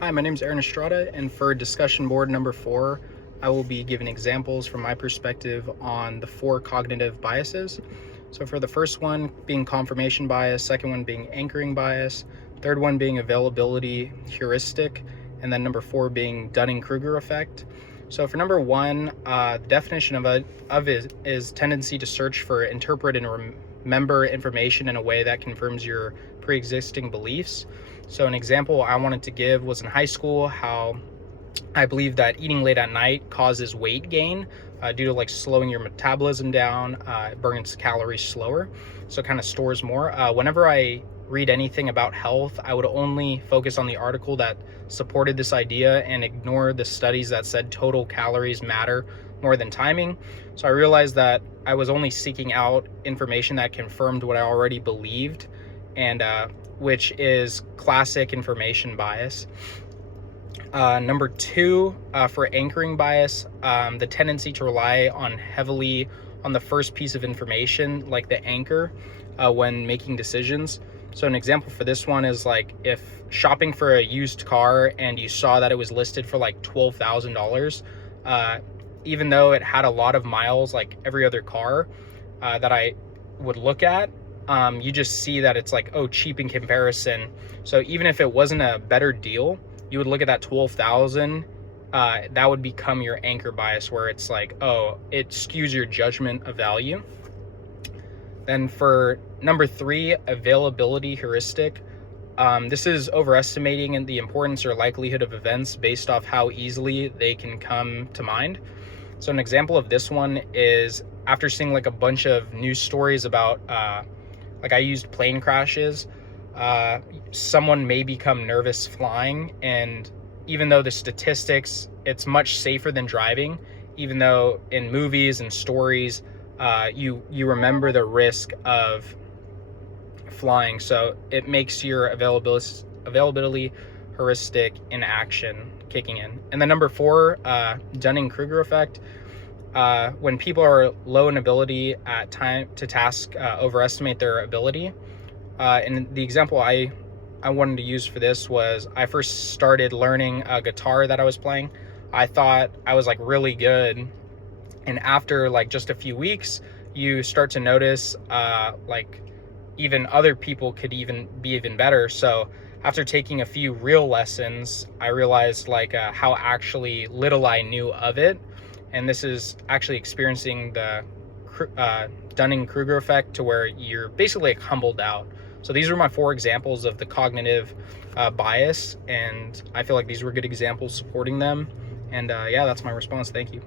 Hi, my name is Aaron Estrada, and for discussion board number 4, I will be giving examples from my perspective on the 4 cognitive biases. So for the first one being confirmation bias, second one being anchoring bias, third one being availability heuristic, and then number 4 being Dunning-Kruger effect. So for number 1, the definition of it is tendency to search for, interpret, and remember information in a way that confirms your pre-existing beliefs. So an example I wanted to give was in high school, how I believe that eating late at night causes weight gain due to like slowing your metabolism down. It burns calories slower, so it kind of stores more. Whenever I read anything about health, I would only focus on the article that supported this idea and ignore the studies that said total calories matter more than timing. So I realized that I was only seeking out information that confirmed what I already believed, and which is classic information bias. Number 2, for anchoring bias, the tendency to rely heavily on the first piece of information, like the anchor, when making decisions. So an example for this one is like if shopping for a used car and you saw that it was listed for like $12,000, even though it had a lot of miles like every other car that I would look at, you just see that it's like, oh, cheap in comparison. So even if it wasn't a better deal, you would look at that 12,000. That would become your anchor bias, where it's like, oh, it skews your judgment of value. Then for number 3, availability heuristic. This is overestimating the importance or likelihood of events based off how easily they can come to mind. So an example of this one is after seeing like a bunch of news stories about like I used plane crashes, someone may become nervous flying, and even though the statistics, it's much safer than driving, even though in movies and stories, you remember the risk of flying. So it makes your availability heuristic in action kicking in. And then number 4, Dunning-Kruger effect. When people are low in ability at time to task, overestimate their ability. And the example I wanted to use for this was I first started learning a guitar that I was playing. I thought I was like really good, and after like just a few weeks, you start to notice like even other people could even be even better. So after taking a few real lessons, I realized like how actually little I knew of it. And this is actually experiencing the Dunning-Kruger effect, to where you're basically like humbled out. So these are my 4 examples of the cognitive bias, and I feel like these were good examples supporting them. And yeah, that's my response. Thank you.